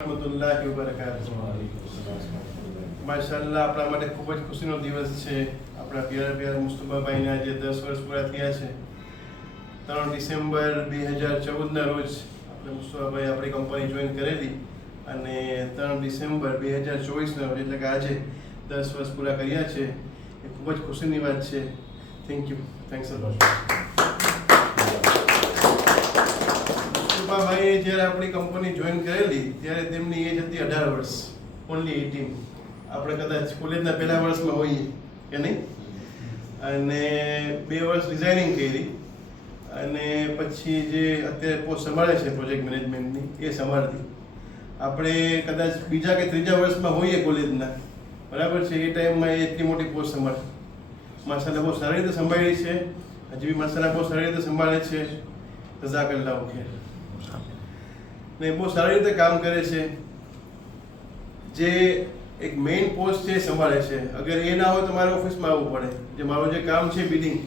रहमतुल्लाहि व बरकातुहू। माशाअल्लाह આપણા માટે ખૂબ જ ખુશીનો દિવસ છે। આપણા પ્યારા મુસ્તફાભાઈના જે 10 વર્ષ પૂરા થયા છે। 3 ડિસેમ્બર 2014ના રોજ આપણે મુસ્તફાભાઈ આપણી કંપની જોઈન કરેલી અને 3 ડિસેમ્બર 2024ના રોજ એટલે કે આજે 10 વર્ષ પૂરા કર્યા છે। એ ખૂબ જ ખુશીની વાત છે। થેન્ક યુ, થેન્ક્સ અ લોટ। મુસ્તફાભાઈએ જ્યારે આપણી કંપની જોઈન કરેલી ત્યારે તેમની એજ હતી 18 વર્ષ, ઓનલી 18। આપણે કદાચ કોલેજના પહેલા વર્ષમાં હોઈએ કે નહીં, અને 2 વર્ષ ડિઝાઇનિંગ કરી અને પછી જે અત્યારે પોસ્ટ સંભાળે છે પ્રોજેક્ટ મેનેજમેન્ટની એ સંભાળતી। આપણે કદાચ બીજા કે ત્રીજા વર્ષમાં હોઈએ કોલેજના, બરાબર છે, એ ટાઈમમાં એ એટલી મોટી પોસ્ટ સંભાળે। માશાલ્લાહ બહુ સારી રીતે સંભાળી છે, હજી બી માશાલ્લાહ બહુ સારી રીતે સંભાળે છે। જઝાકલ્લાહુ ખૈર। ને બહુ સારી રીતે કામ કરે છે। જે એક મેઇન પોસ્ટ છે એ સંભાળે છે। અગર એ ના હોય તો મારે ઓફિસમાં આવવું પડે। જે મારું જે કામ છે બિલિંગ,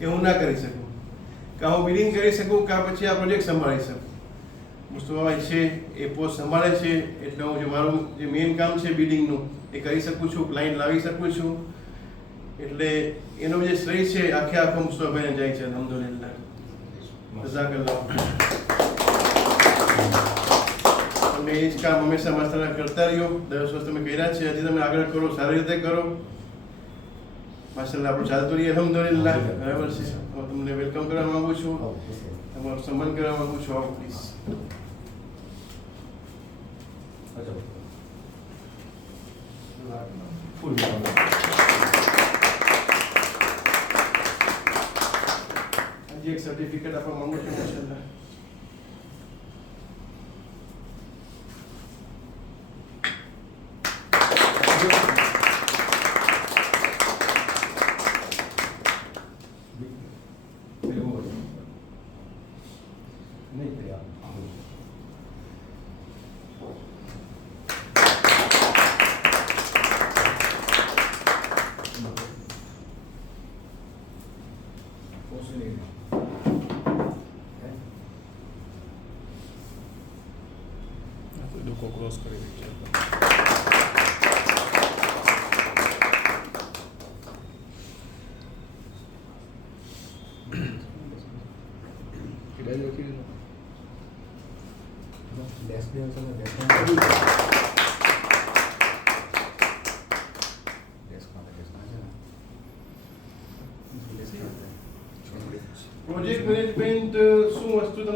એ હું ના કરી શકું, કાં હું બિલિંગ કરી શકું કાં પછી આ પ્રોજેક્ટ સંભાળી શકું। મુસ્તફાભાઈ છે એ પોસ્ટ સંભાળે છે, એટલે હું જે મારું જે મેઇન કામ છે બિલિંગનું એ કરી શકું છું, ક્લાયન્ટ લાવી શકું છું। એટલે એનો જે શ્રેય છે આખે આખો મુસ્તફાભાઈને જાય છે। અલ્હમ્દુલિલ્લાહ, જઝાકલ્લાહુ ખૈર। તમે એ જ કામ હંમેશા માસ્ટરના કરતા રહ્યો। 10 વર્ષ તમે કર્યા છે, હજી તમે આગળ કરો, સારી રીતે કરો। માશાલ્લાહ આપણું ચાલતું રહીએ, અલ્હમ્દુલિલ્લાહ, બરાબર છે। હું તમને વેલકમ કરવા માંગુ છું, તમારું સન્માન કરવા માંગુ છું। આવો પ્લીઝ। હજી એક સર્ટિફિકેટ આપવા માંગુ છું, માશાલ્લાહ। લોકો ક્રોસ કરી દે છે। પ્રોજેક્ટ મેનેજમેન્ટ શું વસ્તુ તમને